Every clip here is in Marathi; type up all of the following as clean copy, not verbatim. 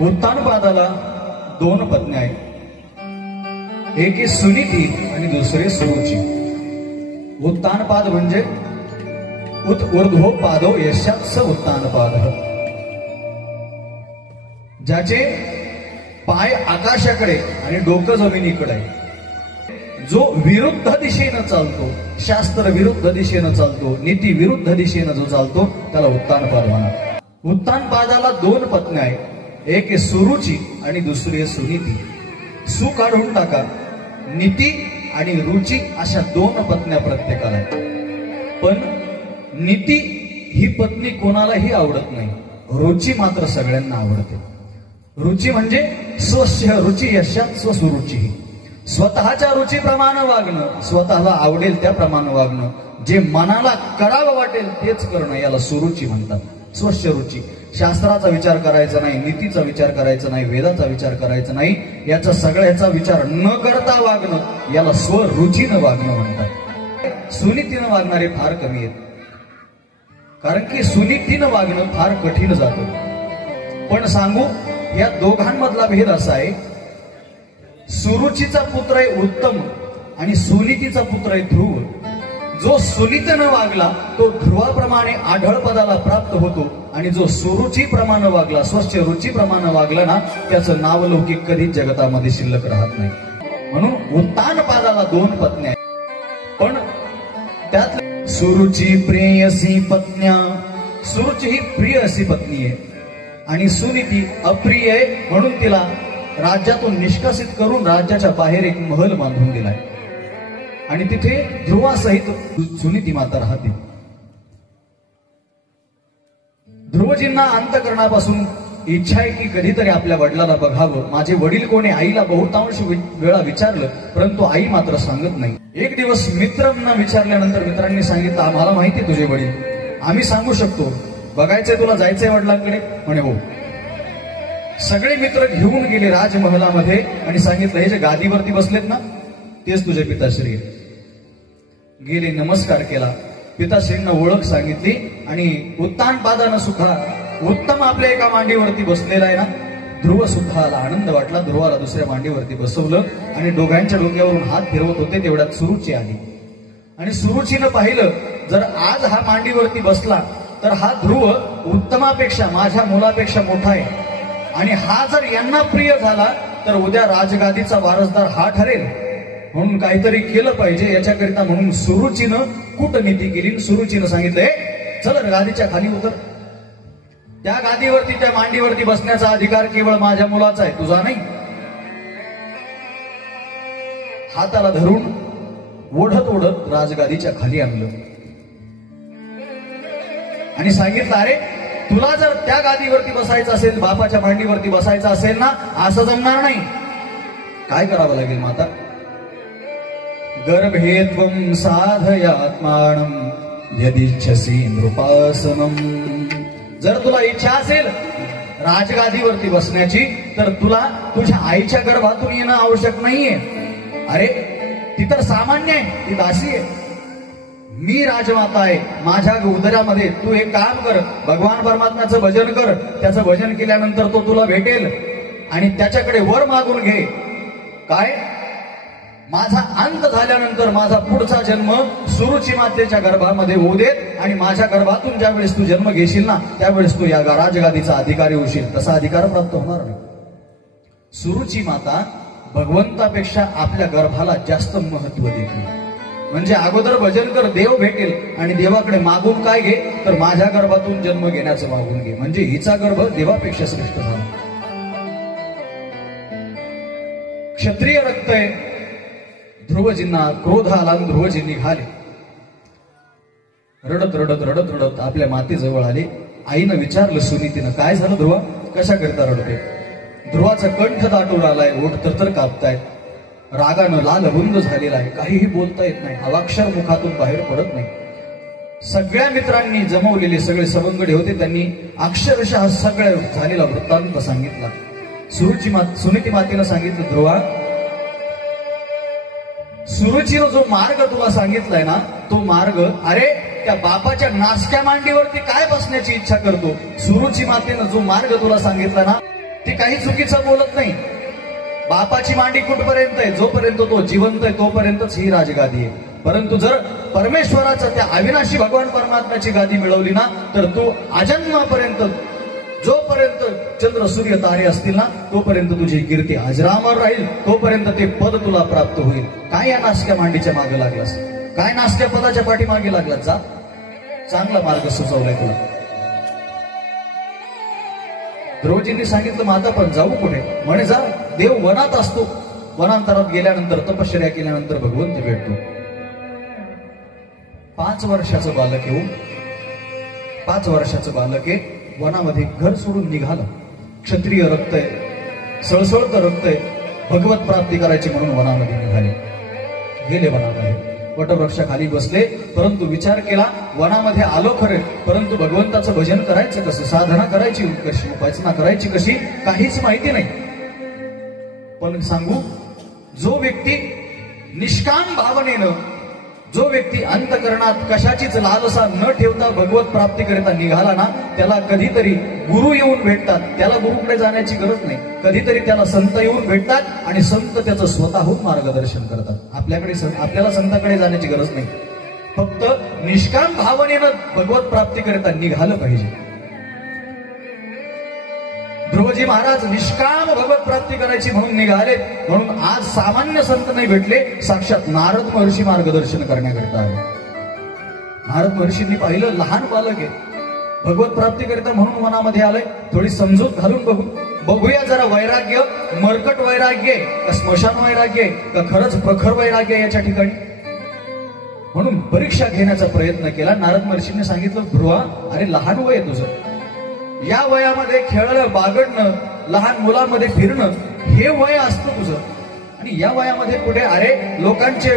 उत्तानपादाला दोन पत्न्या आहेत, एक सुनीती आणि दुसरी सुरुची। उत्तानपाद म्हणजे ऊर्ध्व पादो यशाच उत्तानपाद, ज्याचे पाय आकाशाकडे आणि डोकं जमिनीकडे आहे, जो विरुद्ध दिशेनं चालतो, शास्त्र विरुद्ध दिशेनं चालतो, नीती विरुद्ध दिशेनं जो चालतो त्याला उत्तानपाद म्हणतात। उत्तानपादाला दोन पत्न्या आहेत, एक आहे सुरुची आणि दुसरी आहे सुनीती। सु काढून टाका, नीती आणि रुची अशा दोन पत्न्या प्रत्येकाला आहेत। पण नीती ही पत्नी कोणालाही आवडत नाही, रुची मात्र सगळ्यांना आवडते। रुची म्हणजे स्वस्य रुची यशात स्वसुरुची, स्वतःच्या रुचीप्रमाणे वागणं, स्वतःला आवडेल त्याप्रमाणे वागणं, जे मनाला करावं वाटेल तेच करणं, याला सुरुची म्हणतात। स्वस्य रुची, शास्त्राचा विचार करायचा नाही, नीतीचा विचार करायचा नाही, वेदाचा विचार करायचा नाही, याचा सगळ्याचा विचार न करता वागणं, याला स्वरुचीनं वागणं म्हणतात। सुनीतीनं वागणारे फार कमी आहेत, कारण की सुनीतीनं वागणं फार कठीण जातं। पण सांगू, या दोघांमधला भेद असा आहे, सुरुचीचा पुत्र आहे उत्तम आणि सुनीतीचा पुत्र आहे ध्रुव। जो सुनीतीनं वागला तो ध्रुवाप्रमाणे आढळ पदाला प्राप्त होतो, आणि जो सुरुचीप्रमाणे वागला, स्वच्छ रुचीप्रमाणे वागला ना, त्याचं नावलौकिक कधीच जगतामध्ये शिल्लक राहत नाही। म्हणून उत्तानपादाला दोन पत्न्या आहेत, पण त्यात सुरुची प्रेयसी पत्न्या, सुरुची ही प्रिय अशी पत्नी आहे आणि सुनीती अप्रिय आहे, म्हणून तिला राज्यातून निष्कासित करून राज्याच्या बाहेर एक महल बांधून दिलाय आणि तिथे ध्रुवासहित सुनीती माता राहते। ध्रुवजींना अंतःकरणापासून इच्छा आहे की कधीतरी आपल्या वडिलाला बघावं। माझे वडील कोणी, आईला बहुतांश वेळा विचारलं, परंतु आई मात्र सांगत नाही। एक दिवस मित्रांना विचारल्यानंतर मित्रांनी सांगितलं, आम्हाला माहिती तुझे वडील, आम्ही सांगू शकतो, बघायचंय तुला, जायचंय वडिलांकडे? म्हणे हो। सगळे मित्र घेऊन गेले राजमहलामध्ये आणि सांगितलं, हे जे गादीवरती बसलेत ना, तेच तुझे पिताश्री आहेत। गेले, नमस्कार केला, पिताश्रींना ओळख सांगितली आणि उत्तानपादानं सुद्धा उत्तम आपल्या एका मांडीवरती बसलेला आहे ना, ध्रुव सुद्धा आला, आनंद वाटला। ध्रुवाला दुसऱ्या मांडीवरती बसवलं आणि दोघांच्या डोक्यावरून हात फिरवत होते, तेवढ्यात सुरुची आली आणि सुरुचीनं पाहिलं, जर आज हा मांडीवरती बसला तर हा ध्रुव उत्तमापेक्षा, माझ्या मुलापेक्षा मोठा आहे, आणि हा जर यांना प्रिय झाला तर उद्या राजगादीचा वारसदार हा ठरेल, म्हणून काहीतरी केलं पाहिजे याच्याकरिता। म्हणून सुरुचीनं कूटनीती केली। सुरुचीनं सांगितलं, चल गादीच्या खाली उतर, त्या गादीवरती, त्या मांडीवरती बसण्याचा अधिकार केवळ माझ्या मुलाचा आहे, तुझा नाही। हाताला धरून ओढत ओढत राजगादीच्या खाली आणलं आणि सांगितलं, अरे तुला जर त्या गादीवरती बसायचं असेल, बापाच्या मांडीवरती बसायचं असेल ना, असं जमणार नाही। काय करावं लागेल माता? गर्भेत्वं साधयात्मानं यदिच्छसी नृपासनम। जर तुला इच्छा असेल राजगादीवरती बसण्याची, तर तुला तुझ्या आईच्या गर्भातून येणं आवश्यक नाहीये। अरे ती तर सामान्य आहे, ती दासी आहे, मी राजमाता आहे, माझ्या उदरामध्ये तू एक काम कर, भगवान परमात्म्याचं भजन कर, त्याचं भजन केल्यानंतर तो तुला भेटेल आणि त्याच्याकडे वर मागून घे, काय माझा अंत झाल्यानंतर माझा पुढचा जन्म सुरुची मातेच्या गर्भामध्ये होऊ देत, आणि माझ्या गर्भातून ज्या वेळेस तू जन्म घेशील ना, त्यावेळेस तू या राजगादीचा अधिकारी होशील। तसा अधिकार प्राप्त होणार नाही। सुरुची माता भगवंतापेक्षा आपल्या गर्भाला जास्त महत्व देते, म्हणजे अगोदर भजन कर, देव भेटेल, आणि देवाकडे मागून काय घे, तर माझ्या गर्भातून जन्म घेण्याचं मागून घे, म्हणजे हिचा गर्भ देवापेक्षा श्रेष्ठ झाला। क्षत्रिय रक्त आहे। ध्रुवजींना क्रोध आला, ध्रुवजी निघाले, रडत रडत रडत रडत आपल्या मातेजवळ आले। आईनं विचारलं सुनीतीनं, काय झालं ध्रुवा, कशा करता रडते? ध्रुवाचा कंठ दाटून आलाय, ओठ तरतर कापतायत, रागानं लालबुंद झालेला आहे, काहीही बोलता येत नाही, अवाक्षर मुखातून बाहेर पडत नाही। सगळ्या मित्रांनी जमवलेले सगळे सवंगडे होते, त्यांनी अक्षरशः सगळ्या झालेला वृत्तांत सांगितला। सुनीती मातेनं सांगितलं, ध्रुवा, सुरुचीनं जो मार्ग तुला सांगितलाय ना, तो मार्ग, अरे त्या बापाच्या नासक्या मांडीवरती काय बसण्याची इच्छा करतो? सुरुची मातेनं जो मार्ग तुला सांगितला ना, ती काही चुकीचं बोलत नाही. बापाची मांडी कुठपर्यंत आहे? जोपर्यंत तो जिवंत आहे तोपर्यंतच ही राजगादी आहे. परंतु जर परमेश्वराचं त्या अविनाशी भगवान परमात्म्याची गादी मिळवली ना, तर तू अजन्मापर्यंत, जोपर्यंत चंद्र सूर्य तारे असतील ना तोपर्यंत तुझी कीर्ती अजरामर राहील, तोपर्यंत ते पद तुला प्राप्त होईल. काय या नासक्या मांडीच्या मागे लागलास? काय नासक्या पदाच्या पाठीमागे लागलास? जा, चांगला मार्ग सुचवलाय तुला. ध्रुवजींनी सांगितलं, माता पण जाऊ कुठे? म्हणे जा, देव वनात असतो. वनांतरात गेल्यानंतर, तपश्चर्या केल्यानंतर भगवंत भेटतो. 5 वर्षाचं बालक येऊ, 5 वर्षाचं बालक आहे, वनामध्ये घर सोडून निघालं. क्षत्रिय रक्त आहे, सळसळतं रक्त आहे, भगवत प्राप्ती करायची म्हणून वनामध्ये निघाले. गेले वनामध्ये, वटवृक्षाखाली बसले. परंतु विचार केला, वनामध्ये आलो खरे, परंतु भगवंताचं भजन करायचं कसं, साधना करायची कशी, उपासना करायची कशी, काहीच माहिती नाही. पण सांगू, जो व्यक्ती निष्काम भावनेनं, जो व्यक्ती अंतकरणात कशाचीच लालसा न ठेवता भगवत प्राप्तीकरिता निघाला ना, त्याला कधीतरी गुरु येऊन भेटतात. त्याला गुरुकडे जाण्याची गरज नाही. कधीतरी त्याला संत येऊन भेटतात आणि संत त्याचं स्वतःहून मार्गदर्शन करतात. आपल्याला संतांकडे जाण्याची गरज नाही. फक्त निष्काम भावनेनं भगवत प्राप्तीकरिता निघालं पाहिजे. ध्रुवजी महाराज निष्काम भगवत प्राप्ती करायची म्हणून निघाले. म्हणून आज सामान्य संत नाही भेटले, साक्षात नारद महर्षी मार्गदर्शन करण्याकरिता आले. नारद महर्षींनी पाहिलं, लहान बालक आहे, भगवत प्राप्ती करता म्हणून मनामध्ये आलंय. थोडी समजूत घालून बघूया जरा, वैराग्य मरकट वैराग्य का स्मशान वैराग्य का खरंच प्रखर वैराग्य याच्या ठिकाणी. म्हणून परीक्षा घेण्याचा प्रयत्न केला. नारद महर्षींनी सांगितलं, ध्रुवा, अरे लहान वय आहे तुझं, या वयामध्ये खेळणं, बागडणं, लहान मुलामध्ये फिरणं हे वय असतं तुझं. आणि या वयामध्ये पुढे अरे लोकांचे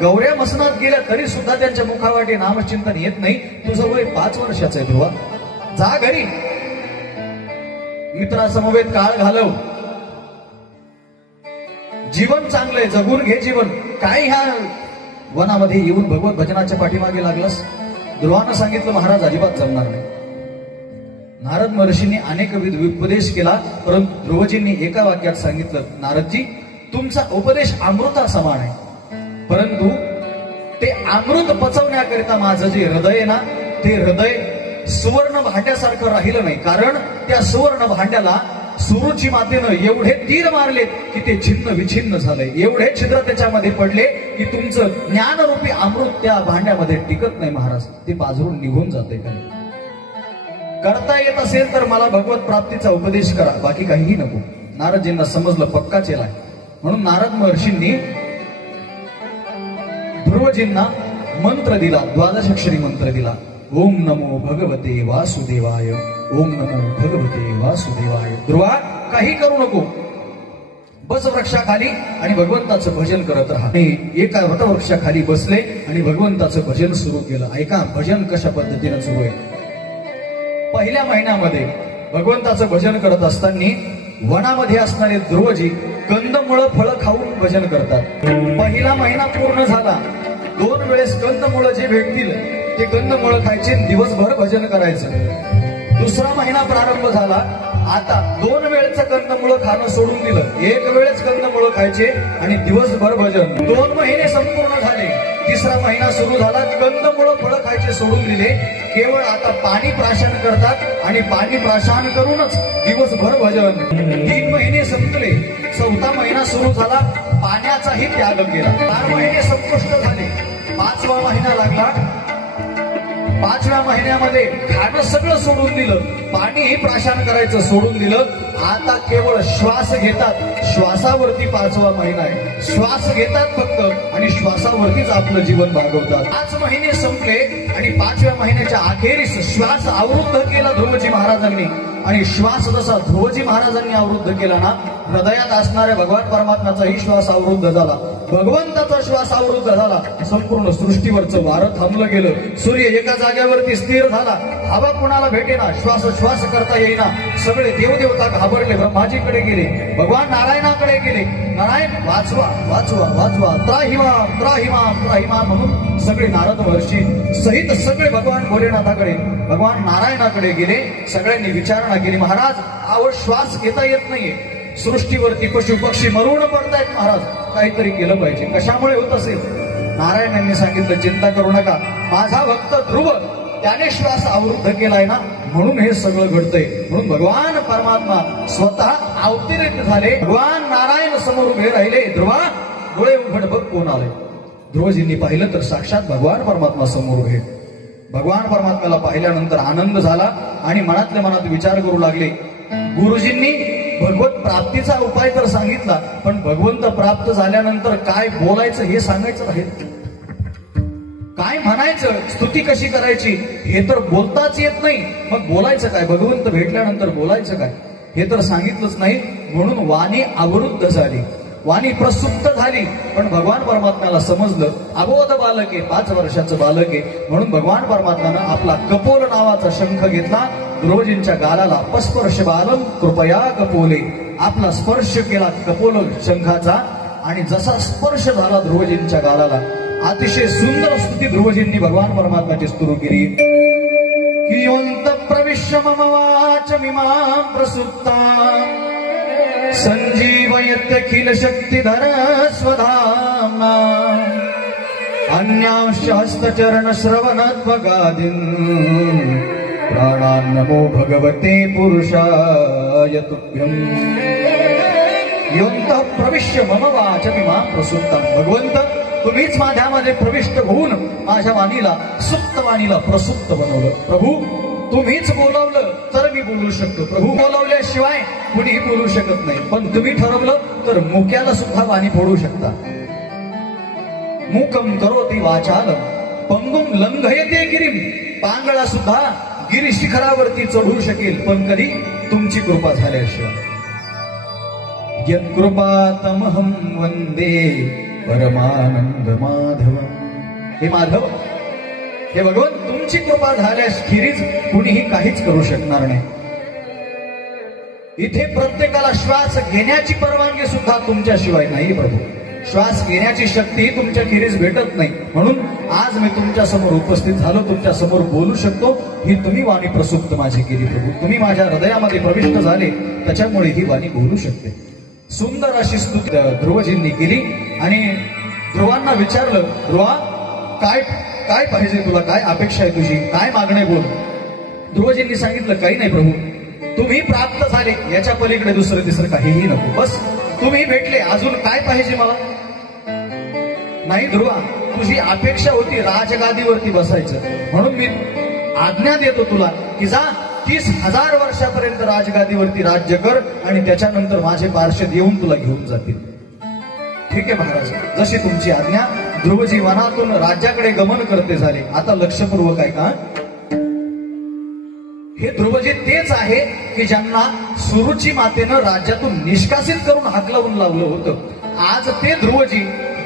गौऱ्या मसनात गेल्या तरी सुद्धा त्यांच्या मुखावाटे नामचिंतन येत नाही. तुझं वय 5 वर्षाचं आहे ध्रुवा. जा घरी, मित्रासमवेत काळ घालव, जीवन चांगलंय, जगून घे जीवन. काय ह्या वनामध्ये येऊन भगवत भजनाच्या पाठीमागे लागलास? ध्रुवानं सांगितलं, महाराज अजिबात जमणार नाही. नारद महर्षींनी अनेकविध उपदेश केला, परंतु ध्रुवजींनी एका वाक्यात सांगितलं, नारदजी, तुमचा उपदेश अमृता समान आहे, परंतु ते अमृत पचवण्याकरिता माझं जे हृदय आहे ना, ते हृदय सुवर्ण भांड्यासारखं राहिलं नाही. कारण त्या सुवर्ण भांड्याला सुरुची मातेनं एवढे तीर मारलेत की ते छिन्न विछिन्न झालंय. एवढे छिद्र त्याच्यामध्ये पडले की तुमचं ज्ञानरूपी अमृत त्या भांड्यामध्ये टिकत नाही महाराज, ते पाझरून निघून जाते. का करता येत असेल तर मला भगवत प्राप्तीचा उपदेश करा, बाकी काहीही नको. नारदजींना समजलं, पक्का चेला. म्हणून नारद महर्षींनी ध्रुवजींना मंत्र दिला, 12 अक्षरी मंत्र दिला. ओम नमो भगवते वासुदेवाय, ओम नमो भगवते वासुदेवाय. ध्रुवा, काही करू नको, बस वृक्षाखाली आणि भगवंताचं भजन करत राहा. एका वटवृक्षाखाली बसले आणि भगवंताचं भजन सुरू केलं. ऐका भजन कशा पद्धतीनं सुरू आहे. पहिल्या महिन्यामध्ये भगवंताचं भजन करत असताना वनामध्ये असणारे ध्रुवजी कंदमुळं फळं खाऊन भजन करतात. पहिला महिना पूर्ण झाला, 2 वेळेस कंदमुळं जे भेटतील ते कंदमुळं खायचे, दिवसभर भजन करायचं. दुसरा महिना प्रारंभ झाला, आता 2 वेळचं कंदमुळं खाणं सोडून दिलं, 1 वेळेच कंदमुळं खायचे आणि दिवसभर भजन. 2 महिने संपूर्ण झाले. तिसरा महिना सुरू झाला, कंदमुळं फळं खायचे सोडून दिले, केवळ आता पाणी प्राशन करतात आणि पाणी प्राशन करूनच दिवसभर भजन. 3 महिने संपले, 4था महिना सुरू झाला, पाण्याचाही त्याग केला. 4 महिने संपुष्ट झाले, 5वा महिना लागला. 5व्या महिन्यामध्ये खाणं सगळं सोडून दिलं, पाणीही प्राशन करायचं सोडून दिलं. आता केवळ श्वास घेतात, श्वासावरती 5वा महिना आहे. श्वास घेतात फक्त आणि श्वासावरतीच आपलं जीवन भागवतात. 5 महिने संपले आणि 5व्या महिन्याच्या अखेरीस श्वास आवृद्ध केला ध्रुवजी महाराजांनी. आणि श्वास जसा ध्रुवजी महाराजांनी आवृद्ध केला ना, हृदयात असणाऱ्या भगवान परमात्म्याचाही श्वास आवृद्ध झाला, भगवंताचा श्वास आवृद्ध झाला. संपूर्ण सृष्टीवरचं वारं थांबलं गेलं. सूर्य एका जागेवरती स्थिर झाला. हवा कुणाला भेटेना, श्वास करता येईना. सगळे देवदेवता घाबरले, ब्रह्माजीकडे गेले, भगवान नारायणाकडे गेले. नारायण वाचवा वाचवा वाचवा, त्राहिमा त्राहिमा त्राहिमा म्हणून सगळे नारद महर्षी सहित सगळे भगवान भोलेनाथाकडे, भगवान नारायणाकडे गेले. सगळ्यांनी विचारणा केली, महाराज श्वास घेता येत नाहीये, सृष्टीवरती पशु पक्षी मरून पडतायत महाराज, काहीतरी केलं पाहिजे. कशामुळे होत असेल? नारायणांनी सांगितलं चिंता करू नका, माझा भक्त ध्रुव त्याने श्वास अवरुद्ध केलाय ना, म्हणून हे सगळं घडतंय. म्हणून भगवान परमात्मा स्वतः अवतरित झाले, भगवान नारायण समोर उभे राहिले. ध्रुवा डोळे उघड बघ कोण आले. ध्रुवजींनी पाहिलं तर साक्षात भगवान परमात्मा समोर उभे. भगवान परमात्म्याला पाहिल्यानंतर आनंद झाला आणि मनातल्या मनात विचार करू लागले. गुरुजींनी भगवत प्राप्तीचा उपाय तर सांगितला, पण भगवंत प्राप्त झाल्यानंतर काय बोलायचं हे सांगायचं आहे, काय म्हणायचं, स्तुती कशी करायची हे तर बोलताच येत नाही, मग बोलायचं काय? भगवंत भेटल्यानंतर बोलायचं काय हे तर सांगितलंच नाही. म्हणून वाणी अवरुद्ध झाली, वाणी प्रसुप्त झाली. पण भगवान परमात्म्याला समजलं अबोध बालक आहे, 5 वर्षाचं बालक आहे. म्हणून भगवान परमात्म्यानं आपला कपोल नावाचा शंख घेतला, ध्रुवजींच्या गालाला पस्पर्श बालम कृपया कपोले, आपला स्पर्श केला कपोल शंखाचा. आणि जसा स्पर्श झाला ध्रुवजींच्या गालाला, अतिशय सुंदर स्तुती ध्रुवजींनी भगवान परमात्म्याची स्तुती केली. कियोंत प्रविश्य मम वाचमिमां प्रसुप्तां संजीवयत्यखिल शक्तिधर स्वधाम्ना अन्यांश हस्तचरण श्रवणत्वगादीन् प्राणान् नमो भगवते पुरुषाय तुभ्यम्. योऽन्तः प्रविश्य मम वाचमिमां प्रसुप्तां, भगवंत तुम्हीच माझ्यामध्ये प्रविष्ट होऊन माझ्या वाणीला, सुप्त वाणीला प्रसुप्त बनवलं. प्रभू तुम्हीच बोलावलं तर मी बोलू शकतो, प्रभू बोलावल्याशिवाय कुणीही बोलू शकत नाही. पण तुम्ही ठरवलं तर मुक्याला सुद्धा वाणी फोडू शकता. मूकं करोति वाचालं पंगुम लंघयते गिरीम, पांगळा सुद्धा गिरी शिखरावरती चढू शकेल, पण कधी तुमची कृपा झाल्याशिवाय. यत्कृपा तमहं वंदे परमानंद माधव. हे माधव, हे भगवान, तुमची कृपा झाल्यास खिरीज कुणीही काहीच करू शकणार नाही. इथे प्रत्येकाला श्वास घेण्याची परवानगी सुद्धा तुमच्याशिवाय नाही प्रभू. श्वास घेण्याची शक्ती तुमच्या खिरीज भेटत नाही. म्हणून आज मी तुमच्या समोर उपस्थित झालो, तुमच्या समोर बोलू शकतो. ही तुम्ही वाणी प्रसुप्त माझी केली प्रभू, तुम्ही माझ्या हृदयामध्ये प्रविष्ट झाले, त्याच्यामुळे ही वाणी बोलू शकते. सुंदर अशी स्तुती ध्रुवजींनी केली. आणि ध्रुवांना विचारलं, ध्रुवा काय काय पाहिजे तुला, काय अपेक्षा आहे तुझी, काय मागणे बोल. ध्रुवजींनी सांगितलं काही नाही प्रभू, तुम्ही प्राप्त झाले, याच्या पलीकडे दुसरं तिसरं काहीही नको, बस तुम्ही भेटले, अजून काय पाहिजे मला. नाही ध्रुवा, तुझी अपेक्षा होती राजगादीवरती बसायचं, म्हणून मी आज्ञा देतो तुला की जा 30,000 वर्षापर्यंत राजगादीवरती राज्य कर, आणि त्याच्यानंतर माझे पार्षद येऊन तुला घेऊन जातील. ठीक आहे महाराज, जशी तुमची आज्ञा. ध्रुवजी वनातून राज्याकडे गमन करते झाले. आता लक्षपूर्वक आहे का, हे ध्रुवजी तेच आहे की ज्यांना सुरुची मातेनं राज्यातून निष्कासित करून हाकलवून लावलं होतं. आज ते ध्रुवजी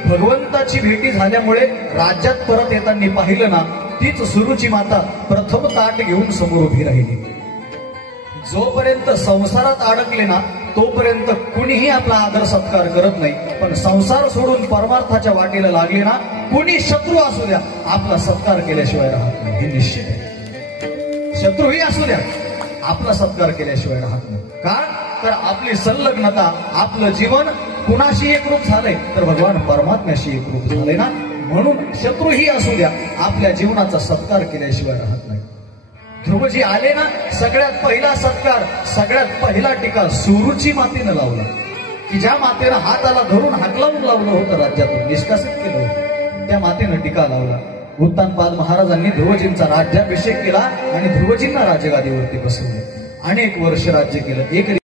भगवंताची भेटी झाल्यामुळे राज्यात परत येताना पाहिलं ना, तीच सुरुची माता प्रथम ताट घेऊन समोर उभी राहिली. जोपर्यंत संसारात अडकले ना, तोपर्यंत कुणीही आपला आदर सत्कार करत नाही. पण संसार सोडून परमार्थाच्या वाटेला लागले ना, कुणी शत्रू असू द्या, आपला सत्कार केल्याशिवाय राहत नाही, हे निश्चित आहे. शत्रूही असू द्या, आपला सत्कार केल्याशिवाय राहत नाही. का तर आपली संलग्नता, आपलं जीवन कुणाशी एकरूप झालंय, तर भगवान परमात्म्याशी एकरूप झालंय ना. म्हणून शत्रूही असू द्या, आपल्या जीवनाचा सत्कार केल्याशिवाय राहत नाही. ध्रुवजी आले ना, सगळ्यात पहिला सत्कार, सगळ्यात पहिला टीका सुरुची मातेनं लावला, की ज्या मातेनं हाताला धरून हाकलावून लावलं होतं, राज्यातून निष्कासित केलं होतं, त्या मातेनं टीका लावला. उत्तानपाद महाराजांनी ध्रुवजींचा राज्याभिषेक केला आणि ध्रुवजींना राजगादीवरती बसवले. अनेक वर्ष राज्य केलं. एक